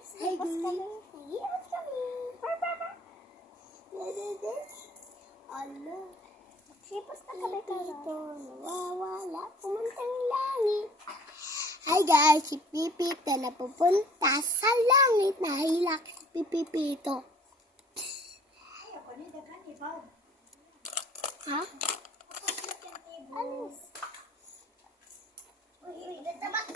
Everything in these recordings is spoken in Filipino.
Hipos kami. Hipos kami. Ala. Hipos na kami dito. Nawawala. Pumuntang langit. Hi guys, si Pipito na pupunta sa langit. Nahilak si Pipito. Ha? Alis. Uy, natabak.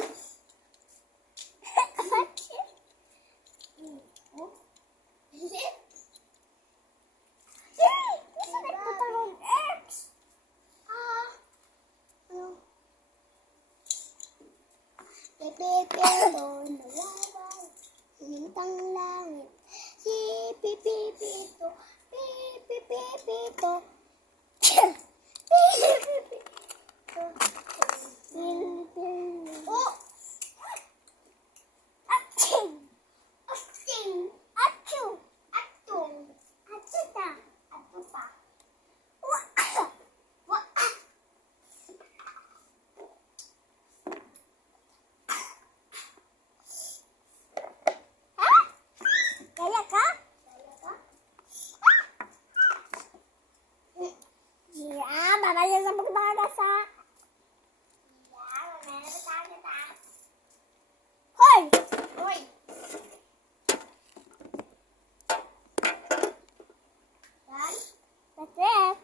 Pipito, nawawal, pumintang langit. Si Pipito, Pipito, oh! Aching! Aching! Achoo! Atong! Atsuta! Atupa! Kaya ka? Yeah, babaya sa pagbaga sa. Yeah, mamaya na ta. Hoy! Hoy! That's it.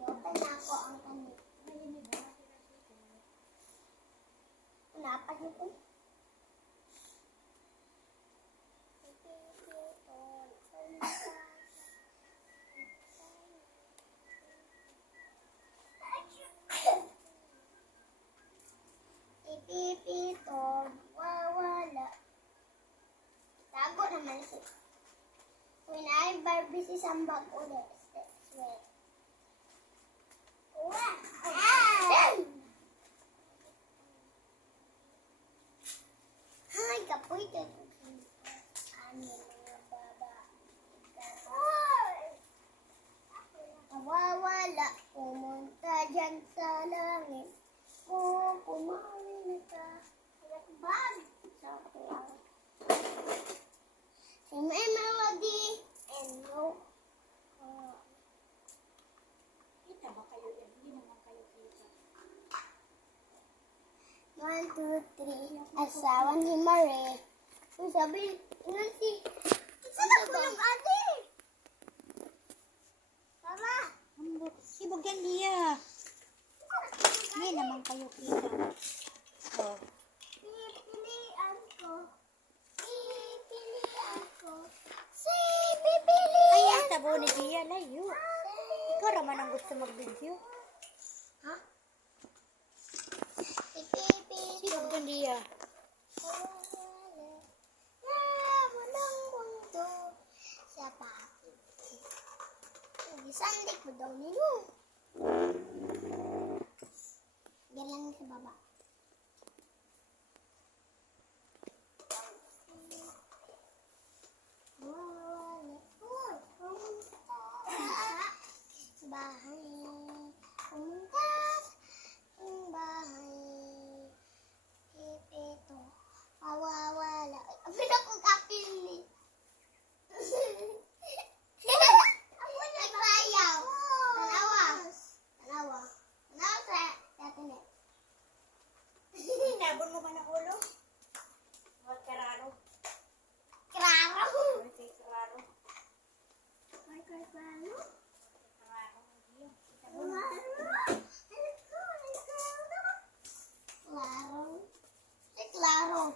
Open na ako ang kanil. Napak ito. Pipito, wawala. Tago naman siya. When I Barbie si Sambag ulit. Wait. Hi, kapoy ka. Ano mga baba. Nawawala. Pumunta dyan sa langit. Oh, kumain ka. Bag. Si may melody and no. Kita ba kayo yan? Hindi naman kayo kita. 1, 2, 3. Asawa ni Marie. Kung sabi, nanti. Saan ako yung ate? Mama. Sibog yan niya. Hindi naman kayo kita. Oh. Pipilian ko. Pipilian ko. Si pipilian. Ay, ang tabo ni Gia. Layo. Ikaw naman ang gusto mag-video. Ha? Pipilian. Sibog yan niya. Walang mundo sa bakit. Sandik mo daw nilo. Galang sa baba. Sa bahay. Pumunta ang bahay. Pipito. Mawawala. Apin ako kapili. Ako nagbayaw. Tanawa. Tanawa. Tanawa sa tatinet. Nabon mo ba na ulo? Huwag kararo. Kraro. Huwag kay kararo. Kraro. Kararo. Klaro. Si Klaro.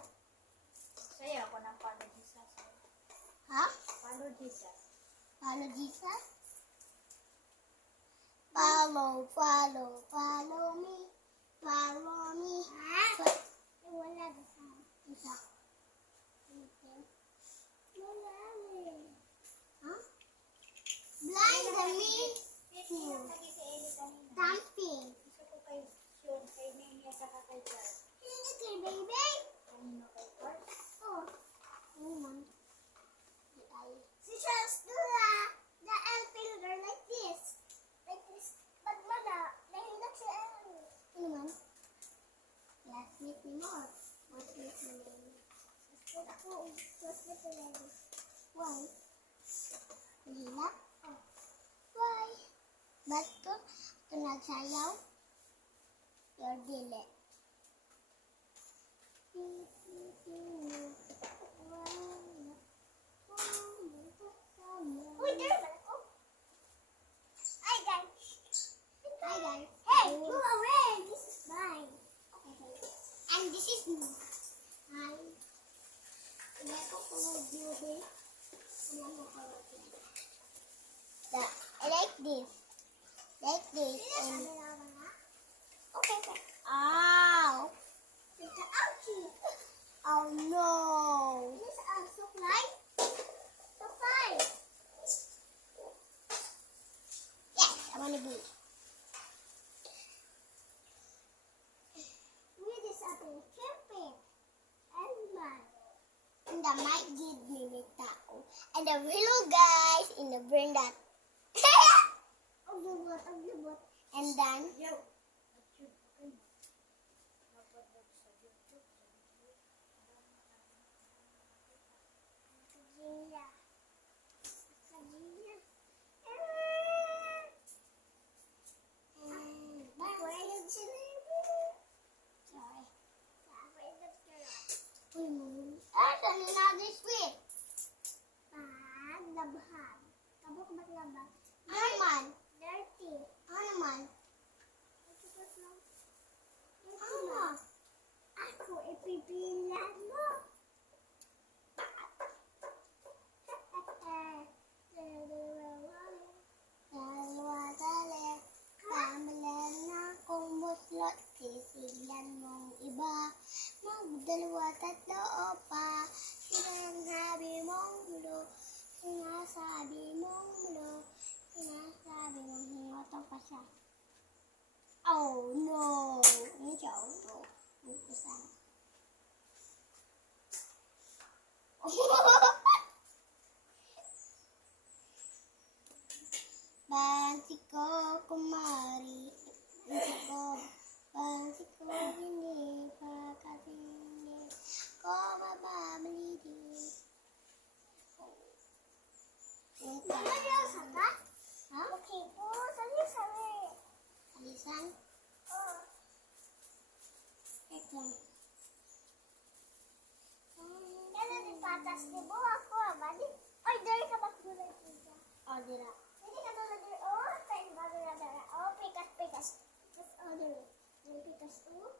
Sa'yo ako ng follow Jesus. Ha? Follow Jesus. Follow Jesus? Follow, follow, follow me. Follow me. Wala na sa isa. Wala eh. Ha? Blind the me. Dumping. Gusto ko kay Sean, kay Nene, saka kay Carl. Hindi kay baby. Kanino kay Carl? Oh. Woman. Si Charles do the L finger like this. Like this. Pag mala, nahindak siya L. Ano man? Last meet ni Mark. Last meet Why? Mahila? Why? Ba't ko nagsayaw? Your dili. Uy, there ba ako? Hi guys. Hi guys. Hey, go away. This is mine. Okay. And this is me. Hi. Hindi ko kumag-beauty. Alam mo ko I like this. Like this. And... Okay, okay. Ow! It's an ouchie. Oh no! This is a supply. Supply. Yes, I want to be. With this apple, camping. And mine. And the mic give me the tao. And the hello guys in the brain that. And then another sweet. Labhan. Kabuk maglabhan. Ano man? Dirty. Ano man? Ano? Ako ipipilan mo. Dalawa-dali. Kamalan na kung buslot. Sisiglan mong iba. Magdalawa tatlo o pa. Sinasabi mong lo. Sinasabi mong lo. Sinasabi mong hingotong pa siya. Oh no! Ano siya? Oh no. Bukusan. Bansi ko kumari. Bansi ko hindi pa kasi hindi ko mababali din. Ha? Okay po. Sali-sali. Alisan? Oo. Ito. Kailan ni patas ni mo ako, bali? Ay, dari ka magkulay dito. Oh, dira. Hindi ka tulad dito. Oh, tayo ba dira. Oh, pikas. Pikas, oh, dira. May pikas, oh.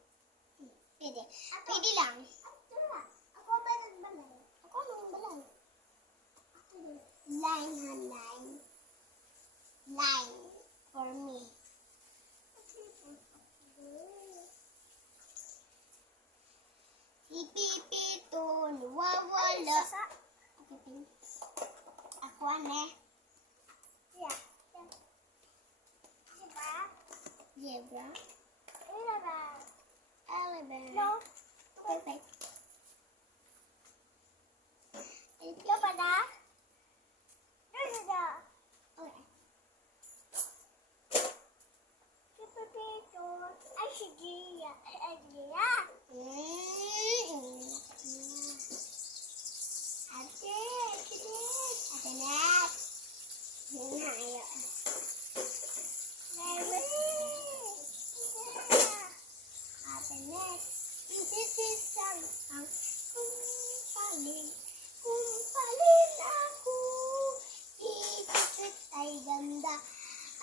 Pwede. Pwede lang. Dira. Ako ba nagbalay? Ako nagbalay. Ako dira. Line, ha, line. Line. For me. Si Pipito nawawala. Okay, Pin. Ako, ane. Yeah. Zebra. Elephant. No. Okay. Ito pa na? Okay. Si Pipito. Ay, si Gia. Ay, Gia. Ate Nat. Yun na, ayun. Ate Nat. Isisisang ang kumpalin. Kumpalin ako. Isisip ay ganda.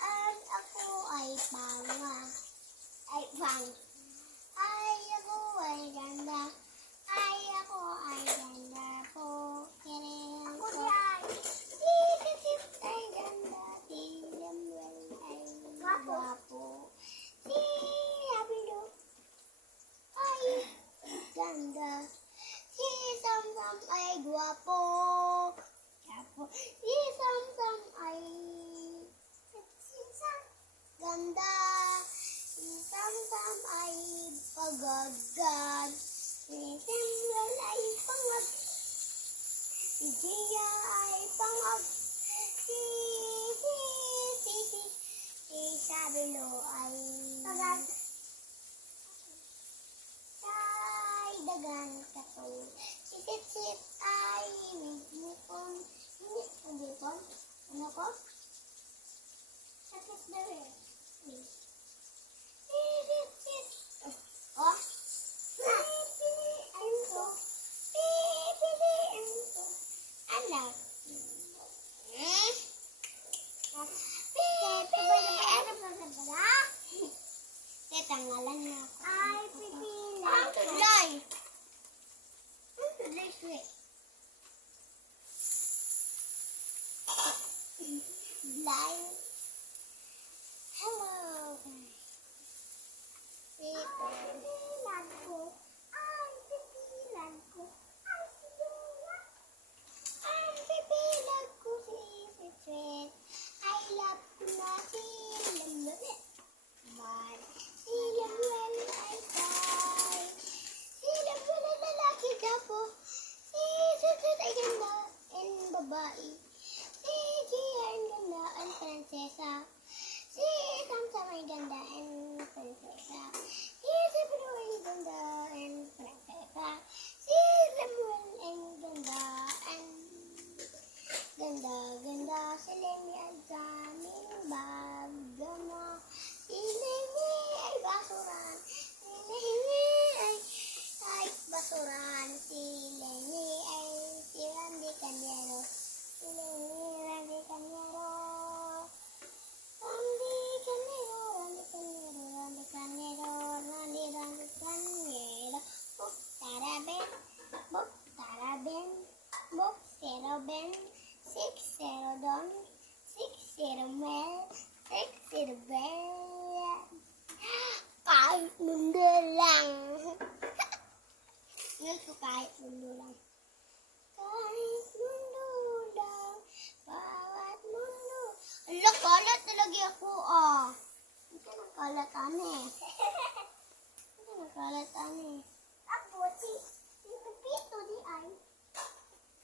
At ako ay panga. Ay, pang. Ay, ako ay ganda. Ay, ako ay ganda po. Kailangan ko. Ako yan. Isisip ay ganda. Samuel ay guwapo. Si Abilo ay ganda. Si Samsam ay guwapo. Si Samsam ay ganda. Si Samsam ay pagagad. Si Samuel ay pangag. Si Gia ay pangag. Si Sabilo ay dagan. Say dagan katong. Si Fly. Fly sweet. Fly. Hello. Pipilan ko. Ay, pipilan ko. Ay, si Dora. Ay, pipilan ko si Sweet. I love ko na si Lamuel. But si Lamuel ay die. Si Lamuel ay lalaki daw po. Si Sweet ay ganda and babae. Si Gia ay ganda and prinsesa. Si Samsam ay ganda and prinsesa. Si Sabino ay ganda and prinsesa. Si Lamuel ay ganda and ganda. Si Lemmy ay daming bagama. Si Lemmy ay basuran. Si Lemmy ay basuran. Si Lemmy ay si Randy Canyero. Si Lemmy Randy Canyero. Randy Canyero, Randy Canyero, Randy Canyero, Randy Canyero. Book taraben, book taraben, book taraben. 6-0 don, 6-0 mel, 6-0 bel. Kahit mundo lang. Gusto kahit mundo lang. Kahit mundo lang, bawat mundo. Ala, kalat talaga ako, ah. Hindi ka nakalat, ane. Hindi ka nakalat, ane. Ako, si Pipito di ay.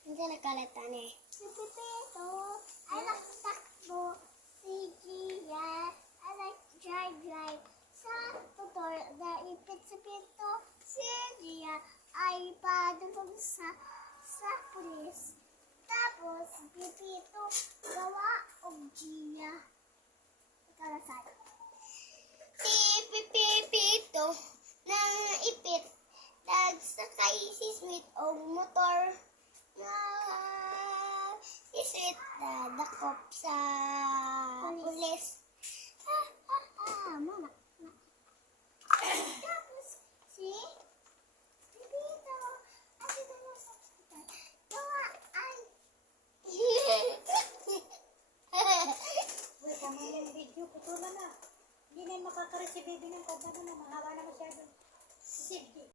Hindi ka nakalat, ane. Si Pipito, I like takbo. Si Gia, I like drive. Sa tutorial na ipit si Pito, si Gia ay padulong sa pulis. Tapos, si Pipito gawa og Gia. Ikaw na sa'yo. Si Pipito nang ipit, nagsakay si Sweet og motor na si Sweet dakop sa pulis. Mama. Tapos, si Pipito, ay dito na sa hospital. Gawa ay... Uy, tama yung video. Putulan na. Hindi na yung makakareceive baby ng kanta na. Mahaba naman